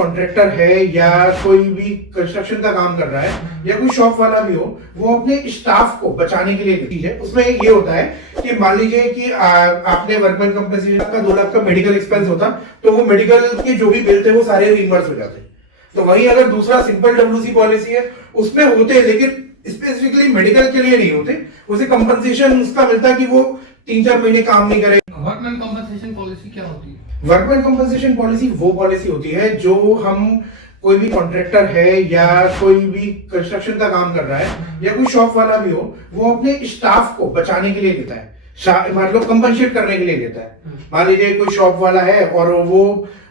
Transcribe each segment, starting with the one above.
Contractor है या कोई भी कंस्ट्रक्शन का काम कर रहा है या कोई शॉप वाला भी हो, वो अपने स्टाफ को बचाने के लिए चीज है। उसमें ये होता है कि मान लीजिए कि आपने वर्कमैन कंपनसेशन का 2 लाख का मेडिकल एक्सपेंस होता, तो वो मेडिकल के जो भी बिल थे वो सारे रिइंबर्स हो जाते। तो वहीं अगर दूसरा सिंपल डब्ल्यूसी पॉलिसी है, उसमें होते लेकिन स्पेसिफिकली मेडिकल के लिए नहीं होते, उसे कंपनसेशन उसका मिलता कि वो 3-4 महीने काम नहीं करे। वर्कमैन कंपनसेशन पॉलिसी क्या होती है? वर्कमैन कंपनसेशन पॉलिसी वो पॉलिसी होती है जो हम कोई भी कॉन्ट्रैक्टर है या कोई भी कंस्ट्रक्शन का काम कर रहा है या कोई शॉप वाला भी हो, वो अपने स्टाफ को बचाने के लिए देता है, मान लो कंपनसेट करने के लिए देता है। मान लीजिए कोई शॉप वाला है और वो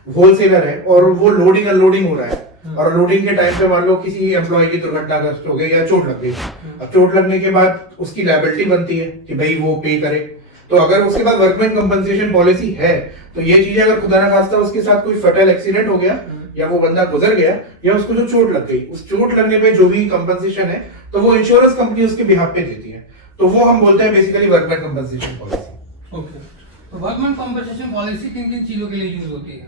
होलसेलर है और वो लोडिंग अनलोडिंग हो रहा है, और लोडिंग के टाइम पे मान लो किसी एम्प्लॉय की दुर्घटनाग्रस्त हो गई या चोट लग गई। अब चोट लगने के बाद उसकी लायबिलिटी बनती है कि भाई वो पे करे। तो अगर उसके बाद वर्कमैन कंपनसेशन पॉलिसी है, तो ये चीजें अगर खुदा ना खास्ता उसके साथ कोई फैटल एक्सीडेंट हो गया या वो बंदा गुजर गया या उसको जो चोट लग गई, उस चोट लगने पे जो भी कंपनसेशन है तो वो इंश्योरेंस कंपनी उसके बिहाफ पे देती है। तो वो हम बोलते हैं basically workman compensation policy. Okay, तो वर्कमैन कंपनसेशन पॉलिसी किन किन चीजों के लिए यूज होती है?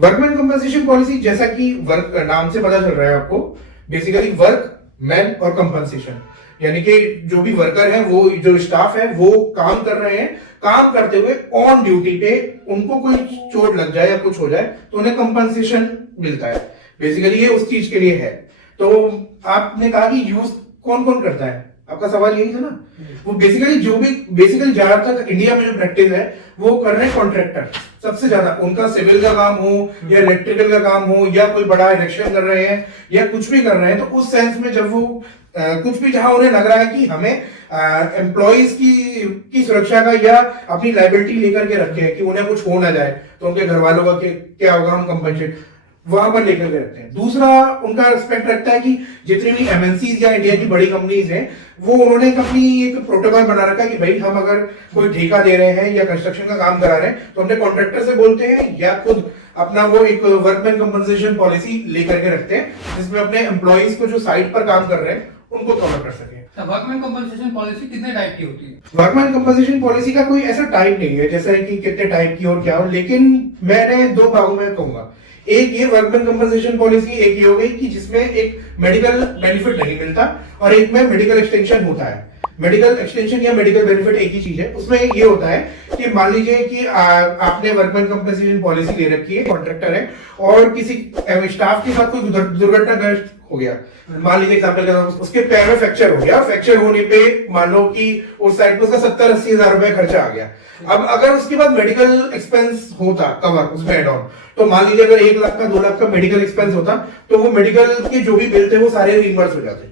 वर्कमैन कंपनसेशन पॉलिसी जैसा कि वर्क नाम से पता चल रहा है आपको, बेसिकली वर्क मैन और कंपनसेशन, यानी कि जो भी वर्कर है, वो जो स्टाफ है वो काम कर रहे हैं, काम करते हुए ऑन ड्यूटी पे उनको कोई चोट लग जाए या कुछ हो जाए तो उन्हें कंपनसेशन मिलता है। बेसिकली ये उस चीज के लिए है। तो आपने कहा कि यूज कौन कौन करता है, आपका सवाल यही था ना। वो बेसिकली ज्यादातर इंडिया में जो प्रैक्टिस है वो कर रहे हैं कॉन्ट्रैक्टर सबसे ज्यादा। उनका सिविल का काम हो या इलेक्ट्रिकल का काम हो या कोई बड़ा इलेक्शन कर रहे हैं या कुछ भी कर रहे हैं, तो उस सेंस में जब वो कुछ भी जहां उन्हें लग रहा है कि हमें एम्प्लॉइज की सुरक्षा का या अपनी लाइबिलिटी लेकर के रखे हैं कि उन्हें कुछ हो ना जाए, तो उनके घर वालों का क्या होगा, हम कंपनसेट वहां पर लेकर के रखते हैं। दूसरा उनका रिस्पेक्ट रखता है कि जितनी भी एमएनसीज या इंडिया की बड़ी कंपनीज हैं, वो उन्होंने अपनी एक प्रोटोकॉल बना रखा है कि भाई हम अगर कोई ठेका दे रहे हैं या कंस्ट्रक्शन का काम करा रहे हैं तो अपने कॉन्ट्रैक्टर से बोलते हैं या खुद अपना वो एक वर्कमैन कंपनसेशन पॉलिसी लेकर के रखते हैं, जिसमें अपने एम्प्लॉइज को जो साइट पर काम कर रहे हैं उनको कवर कर सके। वर्कमैन कंपनसेशन पॉलिसी कितने टाइप की होती है? वर्कमैन कंपनसेशन पॉलिसी का कोई ऐसा टाइप नहीं है जैसा कि कितने टाइप की और क्या हो, लेकिन मैंने 2 भागों में कहूंगा। एक ये वर्कमैन कंपनसेशन पॉलिसी एक ये हो गई कि जिसमें एक मेडिकल बेनिफिट नहीं मिलता और एक में मेडिकल एक्सटेंशन होता है। मेडिकल एक्सटेंशन या मेडिकल बेनिफिट एक ही चीज है। उसमें ये होता है कि मान लीजिए कि आपने वर्कमैन कंपनसेशन पॉलिसी ले रखी है, कॉन्ट्रैक्टर है और किसी स्टाफ के साथ कोई दुर्घटनाग्रस्त हो गया, मान लीजिए एग्जाम्पल के तौर पर उसके पैर में फ्रैक्चर हो गया, फ्रैक्चर होने पे मान लो कि उस साइड पे उसका 70-80 हजार रुपए खर्चा आ गया। अब अगर उसके बाद मेडिकल एक्सपेंस होता कवर उसमें एड ऑन, तो मान लीजिए अगर 1 लाख का 2 लाख का मेडिकल एक्सपेंस होता, तो वो मेडिकल के जो भी बिल थे वो सारे रिइंबर्स हो जाते।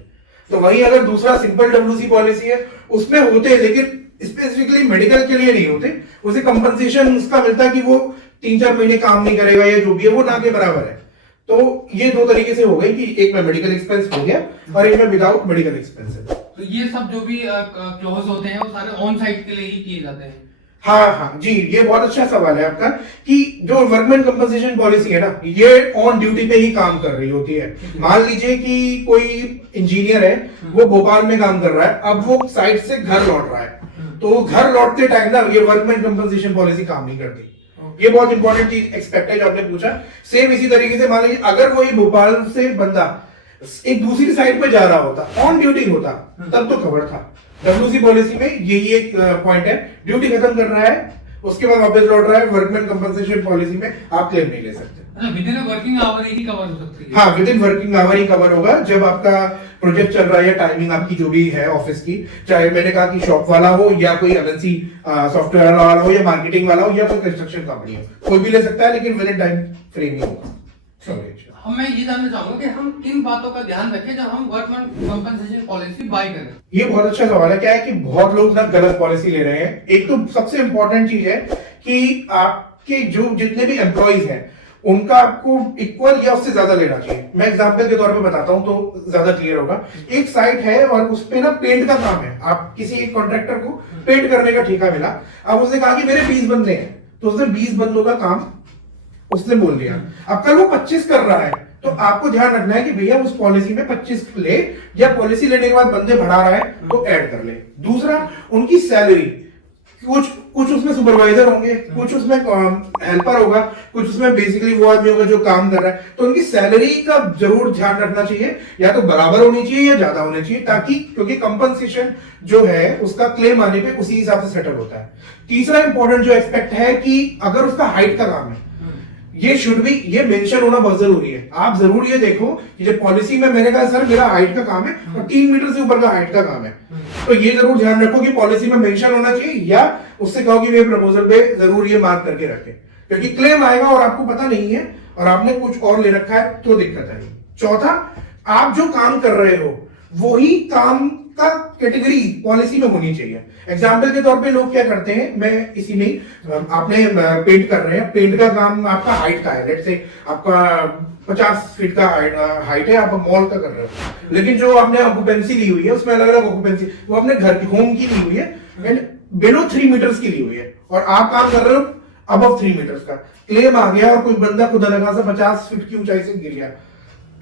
तो वहीं अगर दूसरा सिंपल डब्ल्यूसी पॉलिसी है, उसमें होते लेकिन स्पेसिफिकली मेडिकल के लिए नहीं होते, उसे कंपनसेशन उसका मिलता कि वो 3-4 महीने काम नहीं करेगा या जो भी है वो ना के बराबर है। तो ये 2 तरीके से हो गई कि एक में मेडिकल एक्सपेंस हो गया और एक में विदाउट मेडिकल एक्सपेंस है। तो ये सब जो भी क्लॉज होते हैं वो सारे ऑन साइट के लिए ही किए जाते हैं? हाँ जी, ये बहुत अच्छा सवाल है आपका कि जो वर्कमैन कंपनसेशन पॉलिसी है ना, ये ऑन ड्यूटी पे ही काम कर रही होती है। मान लीजिए कि कोई इंजीनियर है, वो भोपाल में काम कर रहा है, अब वो साइट से घर लौट रहा है, तो घर लौटते टाइम ना ये वर्कमैन कंपनसेशन पॉलिसी काम नहीं करती। ये बहुत इंपॉर्टेंट चीज एक्सपेक्ट है जो आपने पूछा। सेम इसी तरीके से मान लीजिए अगर वही भोपाल से बंदा एक दूसरी साइड पे जा रहा होता, ऑन ड्यूटी होता, तब तो कवर था। डब्ल्यूसी पॉलिसी में यही एक पॉइंट है, ड्यूटी खत्म कर रहा है उसके बाद वापस लौट रहा है, वर्कमैन कंपनसेशन पॉलिसी में आप क्लेम नहीं ले सकते। With in working hour he cover हो सकती है? हाँ, with in working hour he cover होगा जब आपका प्रोजेक्ट चल रहा है या टाइमिंग आपकी जो भी है ऑफिस की, चाहे मैंने कहा कि शॉप वाला हो या कोई एमएनसी सॉफ्टवेयर वाला हो या मार्केटिंग वाला हो या कोई कंस्ट्रक्शन कंपनी हो, कोई भी ले सकता है, लेकिन विद इन टाइम फ्रेम ही होगा। मैं ये जानना चाहूंगा कि हम किन बातों का ध्यान रखें जब हम वर्कमैन कंपनसेशन पॉलिसी बाय करें? ये बहुत अच्छा सवाल है। क्या है कि बहुत लोग ना गलत पॉलिसी ले रहे हैं। एक तो सबसे इंपॉर्टेंट चीज है कि आपके जो जितने भी एम्प्लॉइज हैं उनका आपको इक्वल या उससे ज्यादा लेना चाहिए। मैं एग्जांपल के तौर पे बताता हूं तो ज्यादा क्लियर होगा। एक साइट है और उस पे ना पेंट का काम है, आप किसी एक कॉन्ट्रैक्टर को पेंट करने का ठेका मिला। अब उसने कहा कि मेरे 20 बंदे हैं, तो उसने 20 बंदों का काम उसने बोल दिया। अब कल वो 25 कर रहा है, तो आपको ध्यान रखना है कि भैया उस पॉलिसी में 25 ले, या पॉलिसी लेने के बाद बंदे बढ़ा रहा है तो ऐड कर ले। दूसरा, उनकी सैलरी कुछ कुछ उसमें सुपरवाइजर होंगे, कुछ उसमें हेल्पर होगा, कुछ उसमें बेसिकली वो आदमी होगा जो काम कर रहा है। तो उनकी सैलरी का जरूर ध्यान रखना चाहिए, या तो बराबर होनी चाहिए या ज्यादा होनी चाहिए, ताकि क्योंकि कंपनसेशन जो है उसका क्लेम आने पे उसी हिसाब से सेटल होता है। तीसरा इंपॉर्टेंट जो एक्सपेक्ट है कि अगर उसका हाइट का काम है, ये मेंशन होना बहुत जरूरी है। आप जरूर ये देखो कि जब पॉलिसी में मैंने कहा सर मेरा हाइट का काम है और 3 मीटर से ऊपर का हाइट का काम है, तो ये जरूर ध्यान रखो कि पॉलिसी में मेंशन होना चाहिए, या उससे कहो कि मेरे प्रपोजल पे जरूर ये मार्क करके रखे, क्योंकि क्लेम आएगा और आपको पता नहीं है और आपने कुछ और ले रखा है तो दिक्कत आएगी। चौथा, आप जो काम कर रहे हो वही काम का कैटेगरी पॉलिसी में होनी चाहिए। एग्जाम्पल के तौर पे लोग क्या करते हैं, मैं इसी में आपने पेंट कर रहे हैं, पेंट का काम आपका हाइट का है, लेट्स से आपका 50 फीट का हाइट है, आप मॉल का कर रहे हो, लेकिन जो आपने ऑक्यूपेंसी ली हुई है उसमें अलग अलग ऑक्यूपेंसी वो अपने घर की होम की ली हुई है एंड बिलो 3 मीटर्स की ली हुई है, और आप काम कर रहे हो अबव 3 मीटर्स का। क्लेम आ गया और कोई बंदा खुदा लगा सा 50 फीट की ऊंचाई से गिर गया,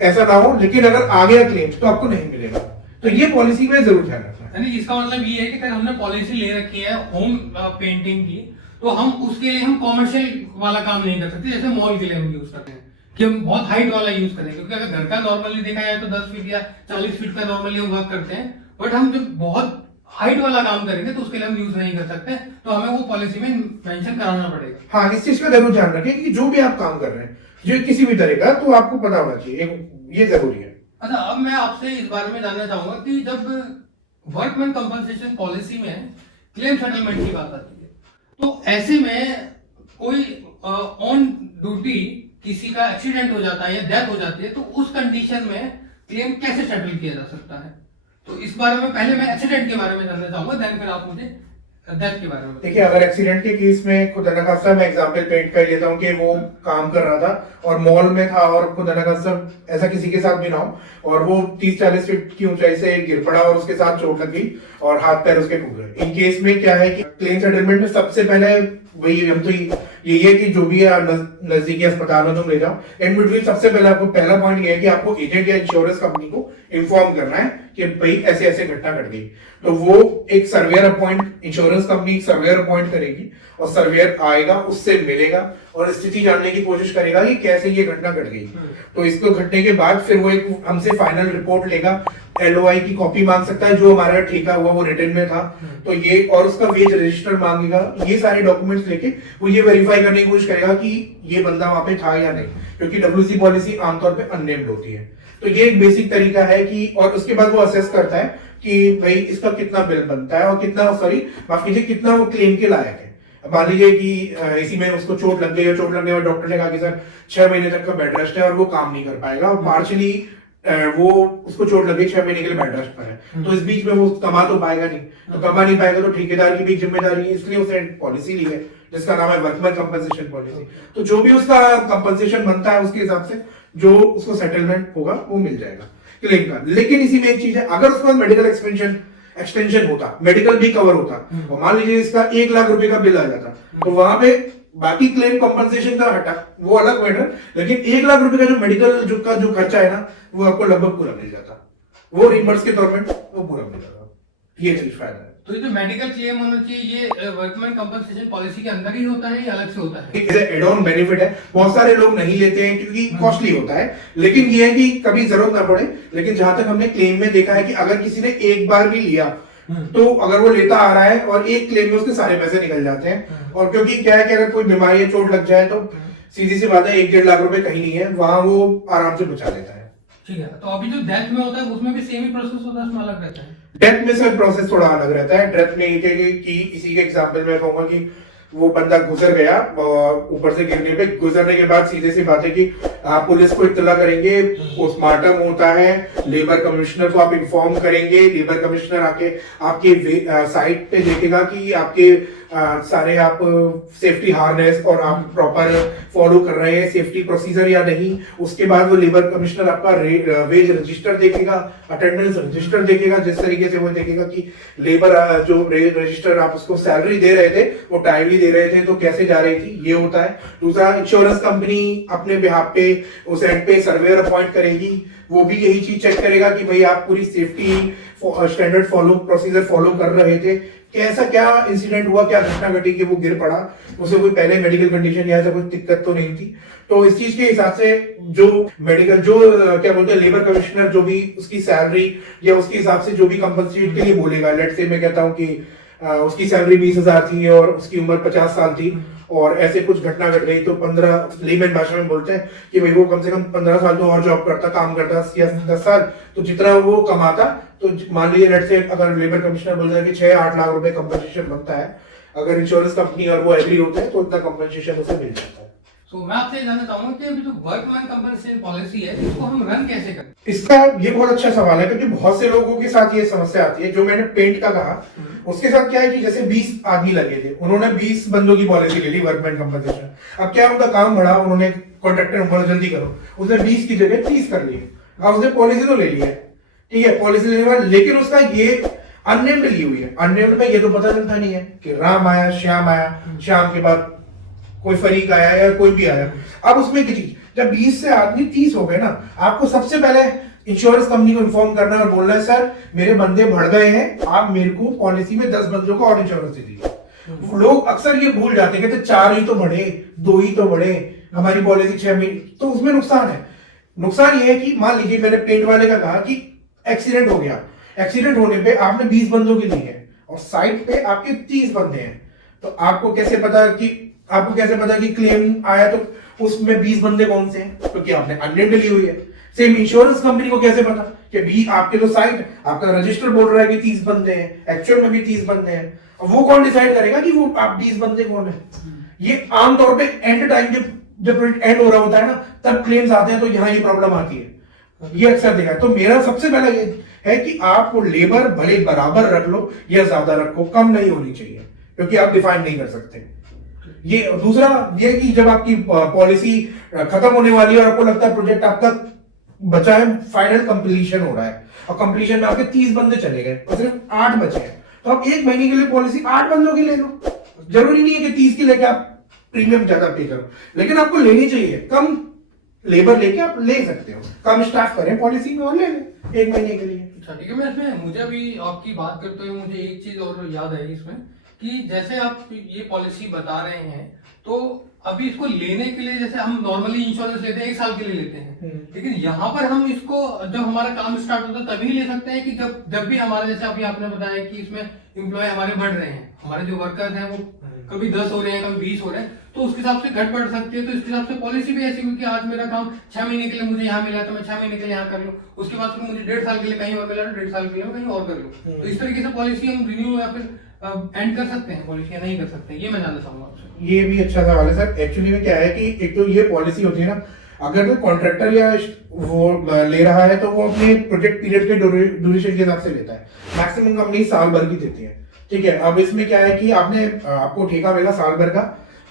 ऐसा ना हो, लेकिन अगर आ गया क्लेम तो आपको नहीं मिलेगा। तो ये पॉलिसी में जरूर ध्यान रखना है। यानी इसका मतलब ये है कि अगर हमने पॉलिसी ले रखी है होम पेंटिंग की, तो हम उसके लिए हम कॉमर्शियल वाला काम नहीं कर सकते, जैसे मॉल के लिए हम यूज करते हैं कि हम बहुत हाइट वाला यूज करें, क्योंकि अगर घर का नॉर्मली देखा जाए तो 10 फीट या 40 फीट का नॉर्मली हम वर्क करते हैं, बट हम जब बहुत हाइट वाला काम करेंगे तो उसके लिए हम यूज नहीं कर सकते, तो हमें वो पॉलिसी में मेंशन कराना पड़ेगा। हाँ, इस चीज का जरूर ध्यान रखें कि जो भी आप काम कर रहे हैं जो किसी भी तरह का, तो आपको पता होना चाहिए, ये जरूरी है। अच्छा, अब मैं आपसे इस बारे में जानना चाहूंगा कि जब वर्कमैन कंपनसेशन पॉलिसी में क्लेम सेटलमेंट की बात आती है, तो ऐसे में कोई ऑन ड्यूटी किसी का एक्सीडेंट हो जाता है या डेथ हो जाती है, तो उस कंडीशन में क्लेम कैसे सेटल किया जा सकता है? तो इस बारे में पहले मैं एक्सीडेंट के बारे में जानना चाहूंगा, देन फिर आप मुझे डेथ के बारे में। देखिए, अगर एक्सीडेंट के केस में खुदा न खास्ता मैं एग्जांपल पेंट कर लेता हूँ कि वो काम कर रहा था और मॉल में था और खुदा न खास्ता ऐसा किसी के साथ भी ना हो और वो 30-40 फीट की ऊंचाई से गिर पड़ा और उसके साथ चोट लग गई और हाथ पैर उसके टूट गए। इन केस में क्या है कि क्लेम सेटलमेंट में सबसे पहले वही हम तो ये है कि जो भी नजदीकी अस्पताल में तुम ले जाओ, इन बिटवीन सबसे पहले आपको पहला पॉइंट ये है कि आपको एजेंट या इंश्योरेंस कंपनी को इन्फॉर्म करना है कि भाई ऐसे ऐसे घटना घट गई, तो वो एक surveyor insurance company surveyor appoint करेगी और सर्वेयर आएगा, उससे मिलेगा और स्थिति जानने की कोशिश करेगा कि कैसे ये घटना घट गई। तो इसको घटने के बाद फिर वो एक हमसे फाइनल रिपोर्ट लेगा, LOI की कॉपी मांग सकता है, जो हमारा ठेका हुआ वो रिटर्न में था, तो ये और उसका वेज रजिस्टर मांगेगा। ये सारे डॉक्यूमेंट्स लेके वो ये वेरीफाई करने की कोशिश करेगा कि ये बंदा वहां पे था या नहीं, क्योंकि WC पॉलिसी आमतौर पे अननेम्ड होती है। तो ये एक बेसिक तरीका है कि, और उसके बाद वो असेस करता है कि भाई इसका कितना बिल बनता है और कितना, सॉरी माफ कीजिए, कितना वो क्लेम के लायक है। मान लीजिए कि इसी में उसको चोट लग गई और चोट लगने में डॉक्टर ने कहा कि सर 6 महीने तक का बेड रेस्ट है और वो काम नहीं कर पाएगा और पार्शली वो उसको चोट लगी 6 महीने के लिए बेड रेस्ट पर है, तो इस बीच में वो कमा तो पाएगा नहीं, तो कमा नहीं पाएगा तो ठेकेदार की भी जिम्मेदारी है, इसलिए उसने पॉलिसी ली है जिसका नाम है वर्कमैन कंपनसेशन पॉलिसी। तो जो भी उसका कंपनसेशन बनता है उसके हिसाब से जो उसको सेटलमेंट होगा वो मिल जाएगा क्लेम का। लेकिन इसी में एक चीज है, अगर उसके बाद मेडिकल एक्सटेंशन होता, मेडिकल भी कवर होता और मान लीजिए इसका 1 लाख रुपए का बिल आ जाता, तो वहां पे बाकी क्लेम कंपनसेशन का हटा वो अलग मैटर, लेकिन 1 लाख रुपए का जो मेडिकल जो खर्चा है ना वो आपको लगभग पूरा मिल जाता, वो रिमबर्स के तौर पे वो पूरा मिल जाता। ये चीज फायदा है। तो ये जो मेडिकल क्लेम होना चाहिए ये वर्कमैन कंपनसेशन पॉलिसी के अंदर ही होता है या अलग से होता है? एक एड ऑन बेनिफिट है, बहुत सारे लोग नहीं लेते हैं क्योंकि कॉस्टली होता है, लेकिन ये है कि कभी जरूरत ना पड़े। लेकिन जहां तक हमने क्लेम में देखा है कि अगर किसी ने एक बार भी लिया तो अगर वो लेता आ रहा है और एक क्लेम में उसके सारे पैसे निकल जाते हैं, और क्योंकि क्या है कि अगर कोई बीमारी या चोट लग जाए तो सीधी सी बात है 1-1.5 लाख रुपए कहीं नहीं है, वहां वो आराम से बचा लेता है। ठीक है, तो अभी जो डेथ में होता है उसमें भी सेम ही प्रोसेस होता है, उसमें अलग रहता है? डेथ में सर प्रोसेस थोड़ा अलग रहता है। डेथ में ये कि इसी के एग्जांपल में कहूंगा कि वो बंदा गुजर गया ऊपर से गिरने पे, गुजरने के बाद सीधे सी बात है कि आप पुलिस को इत्तला करेंगे, पोस्टमार्टम होता है, लेबर कमिश्नर को आप इन्फॉर्म करेंगे, लेबर कमिश्नर आके आपके साइट पे देखेगा कि आपके सारे आप सेफ्टी हार्नेस और आप प्रॉपर फॉलो कर रहे हैं सेफ्टी प्रोसीजर या नहीं। उसके बाद वो लेबर कमिश्नर आपका वेज रजिस्टर देखेगा, अटेंडेंस रजिस्टर देखेगा, जिस तरीके से वो देखेगा कि लेबर जो रजिस्टर आप उसको सैलरी दे रहे थे वो टाइमली दे रहे थे तो कैसे जा रही थी, ये होता है। दूसरा, इंश्योरेंस कंपनी अपने बिहाफ पे उस एंड पे सर्वेयर अपॉइंट करेगी, वो भी यही चीज चेक करेगा कि भाई आप पूरी सेफ्टी स्टैंडर्ड प्रोसीजर फॉलो कर रहे थे, कैसा क्या इंसिडेंट हुआ, क्या घटना घटी कि वो गिर पड़ा, उसे कोई पहले मेडिकल कंडीशन या ऐसा कोई दिक्कत तो नहीं थी। तो इस चीज के हिसाब से जो मेडिकल जो क्या बोलते हैं लेबर कमिश्नर जो भी उसकी सैलरी या उसके हिसाब से जो भी कंपनसेट के लिए बोलेगा, लेट से मैं कहता हूँ कि उसकी सैलरी 20,000 थी और उसकी उम्र 50 साल थी और ऐसे कुछ घटना घट गई, तो 15 लेमन भाषा में बोलते हैं कि भाई वो कम से कम 15 साल तो और जॉब करता, काम करता या 10 साल, तो जितना वो कमाता, तो मान लीजिए लेट से अगर लेबर कमिश्नर बोलता है कि 6-8 लाख रुपए कंपनसेशन बनता है, अगर इंश्योरेंस कंपनी और वो एग्री होते हैं तो उतना कंपनसेशन उसे मिल जाता है। तो मैं आपसे जानना चाहूंगा कि अभी जो वर्कमैन कंपनसेशन पॉलिसी है इसको हम रन कैसे करें? इसका ये बहुत अच्छा सवाल है, क्योंकि बहुत से लोगों के साथ ये समस्या आती है। जो मैंने पेंट का कहा उसके साथ क्या है कि जैसे 20 आदमी लगे थे, उन्होंने 20 बंदों की पॉलिसी ले ली वर्कमैन कंपनसेशन। अब क्या उनका काम बढ़ा, उन्होंने कॉन्ट्रैक्टर बोला जल्दी करो, उसने 20 की जगह 30 कर लिए। अब उसने पॉलिसी तो ले ली है, ठीक है, पॉलिसी लेने के बाद लेकिन उसका ये अननेम्ड ली हुई है। अननेम्ड में ये तो पता चलता नहीं है कि राम आया, श्याम आया, श्याम के बाद कोई फरीक आया या कोई भी आया। अब उसमें की चीज जब 20 से आदमी 30 हो गए ना, आपको सबसे पहले इंश्योरेंस कंपनी को इन्फॉर्म करना है और बोलना है सर मेरे बंदे बढ़ गए हैं, आप मेरे को पॉलिसी में 10 बंदों का और इंश्योरेंस दे दीजिए। लोग अक्सर ये भूल जाते हैं, कहते 4 ही तो बढ़े, 2 ही तो बढ़े, हमारी पॉलिसी 6 महीने, तो उसमें नुकसान है। नुकसान ये है कि मान लीजिए मैंने पेंट वाले का कहा कि एक्सीडेंट हो गया, एक्सीडेंट होने पे आपने 20 बंदों की ली है और साइड पे आपके 30 बंदे हैं, तो आपको कैसे पता कि क्लेम आया तो उसमें 20 बंदे कौन से हैं, क्योंकि आपने अननेम्ड ली हुई है। सेम इंश्योरेंस कंपनी को कैसे पता कि भी आपके तो साइड आपका रजिस्टर बोल रहा है कि 30 बंदे हैं, एक्चुअल में भी 30 बंदे हैं, और वो कौन डिसाइड करेगा कि वो आप 20 बंदे कौन है? ये आमतौर पे एंड टाइम जब एंड हो रहा होता है ना, तब क्लेम्स आते हैं, तो यहाँ ये प्रॉब्लम आती है। ये अक्सर देखा है। तो मेरा सबसे पहला ये है कि आप लेबर भले बराबर रख लो या ज्यादा रखो, कम नहीं होनी चाहिए, क्योंकि आप डिफाइन नहीं कर सकते। ये दूसरा ये कि जब आपकी पॉलिसी खत्म होने वाली है और आपको लगता है प्रोजेक्ट आपका बचा है, फाइनल कंप्लीशन हो रहा है और कंप्लीशन में आपके 30 बंदे चले गए और सिर्फ 8 बचे हैं, तो आप 1 महीने के लिए पॉलिसी 8 बंदों की ले लो। जरूरी नहीं है कि 30 की लेके आप प्रीमियम ज्यादा पे करो, लेकिन आपको लेनी चाहिए। कम लेबर लेके आप ले सकते हो, कम स्टाफ करें पॉलिसी में और ले लें 1 महीने के लिए। अच्छा ठीक है। मैं इसमें मुझे अभी आपकी बात करते हुए मुझे एक चीज और याद आई इसमें कि जैसे आप ये पॉलिसी बता रहे हैं, तो अभी इसको लेने के लिए जैसे हम नॉर्मली इंश्योरेंस लेते हैं 1 साल के लिए लेते हैं, लेकिन यहाँ पर हम इसको जब हमारा काम स्टार्ट होता है तभी ले सकते हैं कि जब भी हमारा, जैसे अभी आपने बताया कि इसमें एम्प्लॉय हमारे बढ़ रहे हैं, हमारे जो वर्कर्स हैं वो कभी 10 हो रहे हैं, कभी 20 हो रहे हैं, तो उसके हिसाब से घट बढ़ सकती है। तो इसके हिसाब से पॉलिसी भी ऐसी हुई कि आज मेरा काम 6 महीने के लिए मुझे यहाँ मिला तो मैं 6 महीने के लिए यहाँ कर लूँ, उसके बाद फिर मुझे 1.5 साल के लिए कहीं और मिला तो 1.5 साल के लिए कहीं और कर लूँ। तो इस तरीके से पॉलिसी हम रिन्यू या फिर एंड कर सकते हैं पॉलिसी या नहीं कर सकते, ये मैं जानना चाहूंगा आपसे। ये भी अच्छा सवाल है सर। एक्चुअली में क्या है कि एक तो ये पॉलिसी होती है ना, अगर कोई कॉन्ट्रैक्टर या वो ले रहा है तो वो अपने प्रोजेक्ट पीरियड के ड्यूरेशन के हिसाब से लेता है। मैक्सिमम कंपनी साल भर की देती है, ठीक है। अब इसमें क्या है कि आपको ठेका मिला साल भर का,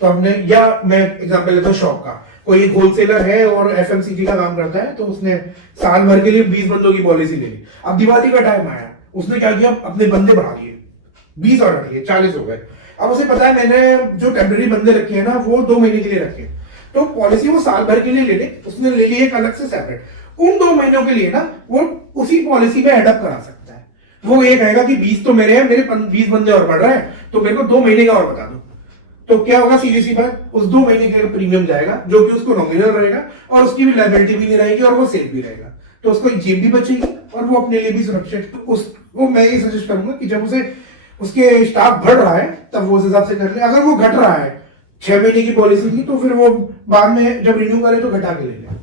तो हमने, या मैं एग्जांपल लेता हूँ शॉप का, कोई एक होलसेलर है और एफएमसीजी का काम करता है, तो उसने साल भर के लिए 20 बंदों की पॉलिसी ले ली। अब दिवाली का टाइम आया, उसने क्या किया, अपने बंदे बढ़ा दिए, 20 और बढ़ दिए, 40 हो गए। अब उसे पता है मैंने जो टेम्परेरी बंदे रखे हैं ना वो 2 महीने के लिए रखे, तो पॉलिसी वो साल भर के लिए ले ले, उसने ले ली एक अलग से सेपरेट। उन 2 महीनों के लिए ना वो उसी पॉलिसी में एडअप करा सकता है। वो ये कहेगा कि 20 तो मेरे हैं, मेरे 20 बंदे और बढ़ रहे हैं, तो मेरे को 2 महीने का और बता दो। तो क्या होगा, सीधी सी बात, उस 2 महीने के प्रीमियम जाएगा जो कि उसको नॉमिनल रहेगा और उसकी भी लायबिलिटी भी नहीं रहेगी और वो सेफ भी रहेगा, तो उसको जेब भी बचेगी और वो अपने लिए भी सुरक्षित। तो उसको मैं ये सजेस्ट करूंगा कि जब उसे उसके स्टाफ बढ़ रहा है तब वो उस हिसाब से कर ले। अगर वो घट रहा है 6 महीने की पॉलिसी की, तो फिर वो बाद में जब रिन्यू करे तो घटा के ले ले,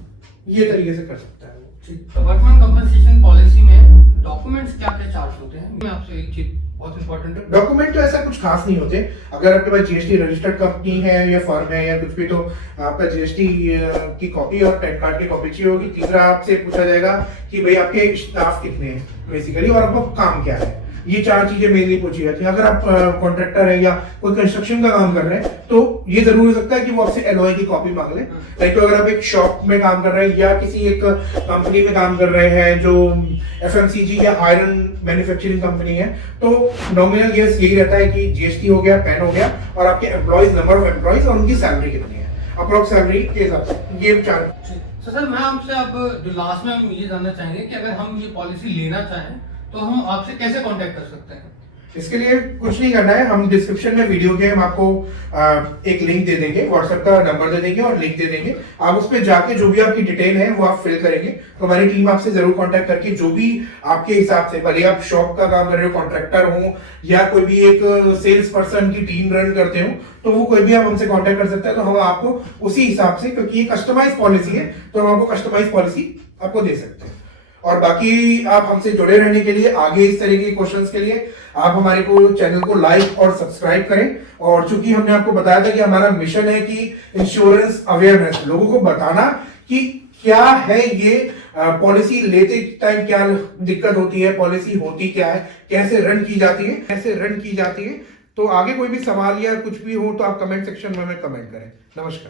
ये तरीके से कर सकता है वो। वर्कमैन कंपनसेशन पॉलिसी में डॉक्यूमेंट्स क्या क्या चार्ज होते हैं? मैं आपसे एक चीज बहुत इंपॉर्टेंट है, डॉक्यूमेंट तो ऐसा कुछ खास नहीं होते। अगर आपके पास जीएसटी रजिस्टर्ड कंपनी है या फर्म है या कुछ भी, तो आपका जीएसटी की कॉपी और पैन कार्ड की कॉपी चाहिए होगी। तीसरा आपसे पूछा जाएगा कि भाई आपके स्टाफ कितने हैं बेसिकली, और आपका काम क्या है। ये 4 चीजें मेनली पूछी जाती है। अगर आप कॉन्ट्रैक्टर है या कोई कंस्ट्रक्शन का काम कर रहे हैं, तो ये जरूर हो सकता है कि वो आपसे एलओआई की कॉपी मांग ले। लाइक तो अगर आप एक शॉप में काम कर रहे हैं या किसी एक कंपनी में काम कर रहे हैं जो एफएमसीजी या आयरन मैन्युफैक्चरिंग कंपनी है, तो नॉमिनल यस यही रहता है कि जीएसटी हो गया, पैन हो गया, और आपके एम्प्लॉइज, नंबर ऑफ एम्प्लॉइज और उनकी सैलरी कितनी है, अप्रोक्स सैलरी के हिसाब से ये 4। तो सर मैं आपसे अब जो लास्ट में हम ये जानना चाहेंगे कि अगर हम ये पॉलिसी लेना चाहें तो हम आपसे कैसे कांटेक्ट कर सकते हैं? इसके लिए कुछ नहीं करना है, हम डिस्क्रिप्शन में वीडियो के हम आपको एक लिंक दे देंगे, व्हाट्सएप का नंबर दे देंगे और लिंक दे देंगे। आप उस पर जाके जो भी आपकी डिटेल है वो आप फिल करेंगे, तो हमारी टीम आपसे जरूर कांटेक्ट करके जो भी आपके हिसाब से, भले आप शॉप का काम कर रहे हो, कॉन्ट्रैक्टर हो या कोई भी एक सेल्स पर्सन की टीम रन करते हो, तो वो कोई भी आप हमसे कांटेक्ट कर सकते हैं। तो हम आपको उसी हिसाब से, क्योंकि ये कस्टमाइज पॉलिसी है, तो हम आपको कस्टमाइज पॉलिसी आपको दे सकते हैं। और बाकी आप हमसे जुड़े रहने के लिए, आगे इस तरह के क्वेश्चंस के लिए आप हमारे को चैनल को लाइक और सब्सक्राइब करें। और चूंकि हमने आपको बताया था कि हमारा मिशन है कि इंश्योरेंस अवेयरनेस, लोगों को बताना कि क्या है ये पॉलिसी लेते टाइम क्या दिक्कत होती है, पॉलिसी होती क्या है, कैसे रन की जाती है, तो आगे कोई भी सवाल या कुछ भी हो तो आप कमेंट सेक्शन में हमें कमेंट करें। नमस्कार।